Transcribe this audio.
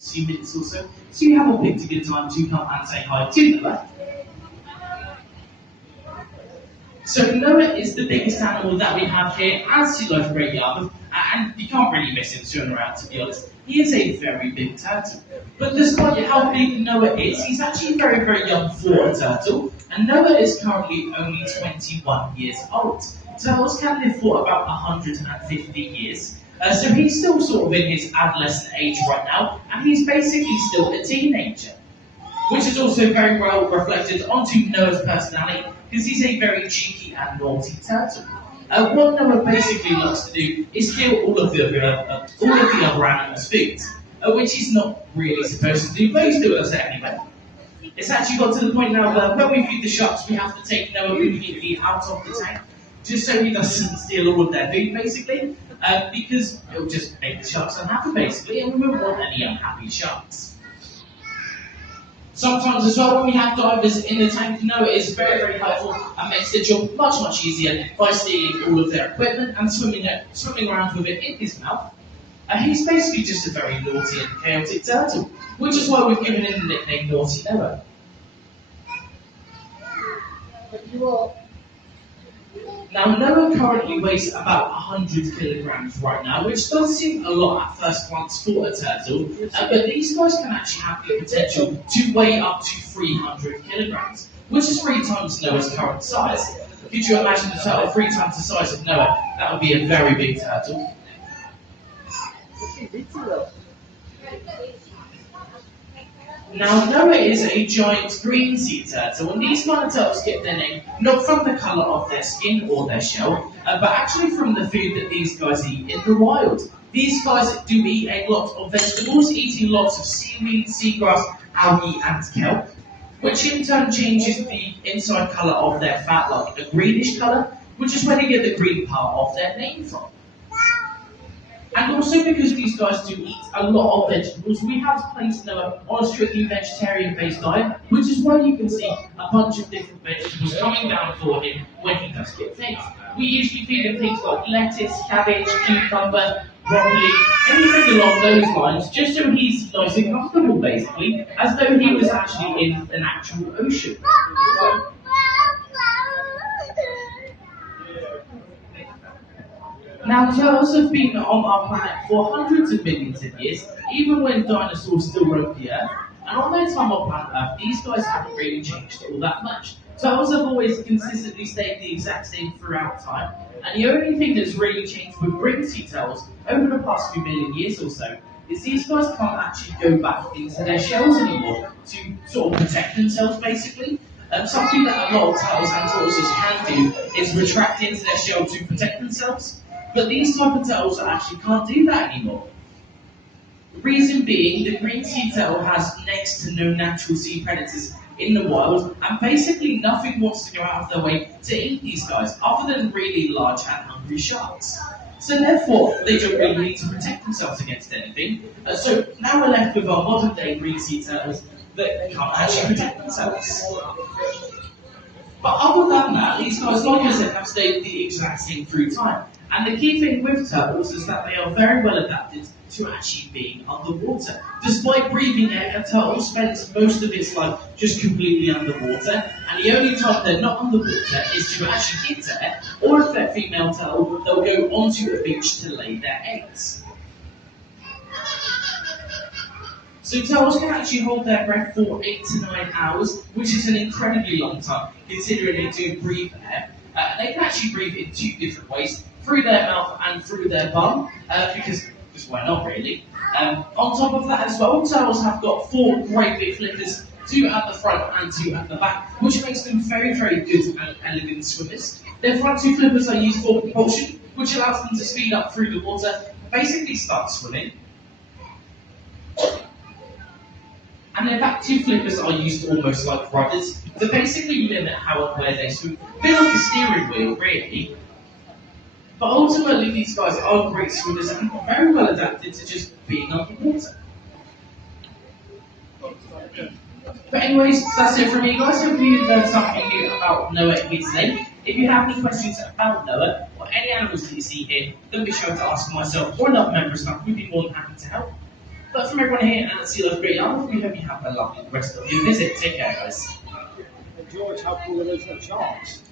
few minutes or so, so you have all picked a good time to come and say hi to Noah. So Noah is the biggest animal that we have here at SEALIFE Great Yarmouth, and you can't really miss him swimming around, to be honest. He is a very big turtle. But despite how big Noah is, he's actually very, very young for a turtle, and Noah is currently only 21 years old. Turtles can live for about 150 years. So he's still sort of in his adolescent age right now, and he's basically still a teenager. Which is also very well reflected onto Noah's personality, because he's a very cheeky and naughty turtle. What Noah basically likes to do is steal all of the other animals' food, which he's not really supposed to do, but he still does it anyway. It's actually got to the point now where when we feed the sharks, we have to take Noah completely out of the tank, just so he doesn't steal all of their food, basically, because it'll just make the sharks unhappy, basically, and we won't want any unhappy sharks. Sometimes as well, when we have divers in the tank, Noah is very, very helpful and makes the job much, much easier by stealing all of their equipment and swimming around with it in his mouth. He's basically just a very naughty and chaotic turtle, which is why we've given him the nickname Naughty Noah. Now, Noah currently weighs about 100 kilograms right now, which does seem a lot at first glance for a turtle, but these guys can actually have the potential to weigh up to 300 kilograms, which is 3 times Noah's current size. Could you imagine a turtle 3 times the size of Noah? That would be a very big turtle. Now, Noah is a giant green sea turtle, and these kind of turtles get their name not from the colour of their skin or their shell, but actually from the food that these guys eat in the wild. These guys do eat a lot of vegetables, eating lots of seaweed, seagrass, algae, and kelp, which in turn changes the inside colour of their fat like a greenish colour, which is where they get the green part of their name from. And also because these guys do eat a lot of vegetables, we have placed Noah on a strictly vegetarian-based diet, which is why you can see a bunch of different vegetables coming down for him when he does get fed. We usually feed him things like lettuce, cabbage, cucumber, broccoli, anything along those lines, just so he's nice and comfortable, basically, as though he was actually in an actual ocean. Now, turtles have been on our planet for hundreds of millions of years, even when dinosaurs still roamed the Earth. And on their time on planet Earth, these guys haven't really changed all that much. Turtles have always consistently stayed the exact same throughout time, and the only thing that's really changed with green sea turtles over the past few million years or so is these guys can't actually go back into their shells anymore to sort of protect themselves, basically. Something that a lot of turtles and tortoises can do is retract into their shell to protect themselves. But these type of turtles actually can't do that anymore. The reason being, the green sea turtle has next to no natural sea predators in the wild, and basically nothing wants to go out of their way to eat these guys, other than really large and hungry sharks. So therefore, they don't really need to protect themselves against anything. So now we're left with our modern day green sea turtles that can't actually protect themselves. But other than that, these guys, like I said, have stayed the exact same through time. And the key thing with turtles is that they are very well adapted to actually being underwater. Despite breathing air, a turtle spends most of its life just completely underwater, and the only time they're not underwater is to actually get air, or if they're female turtle, they'll go onto a beach to lay their eggs. So turtles can actually hold their breath for 8 to 9 hours, which is an incredibly long time, considering they do breathe air. They can actually breathe in 2 different ways, through their mouth and through their bum, because why not really? On top of that as well, turtles have got 4 great big flippers, 2 at the front and 2 at the back, which makes them very, very good and elegant swimmers. Their front 2 flippers are used for propulsion, which allows them to speed up through the water, basically start swimming. And their back 2 flippers are used almost like rudders to basically limit how and where they swim, a bit like a steering wheel, really. But ultimately, these guys are great swimmers and very well adapted to just being underwater. But anyways, that's it from me, guys. Hope you learned something new about Noah here today. If you have any questions about Noah or any animals that you see here, don't be sure to ask myself or another member of staff. We'd be more than happy to help. But from everyone here at Sea Life Great Yarmouth, we hope you have a lovely rest of your visit. Take care, guys. George, how cool it is, no chance.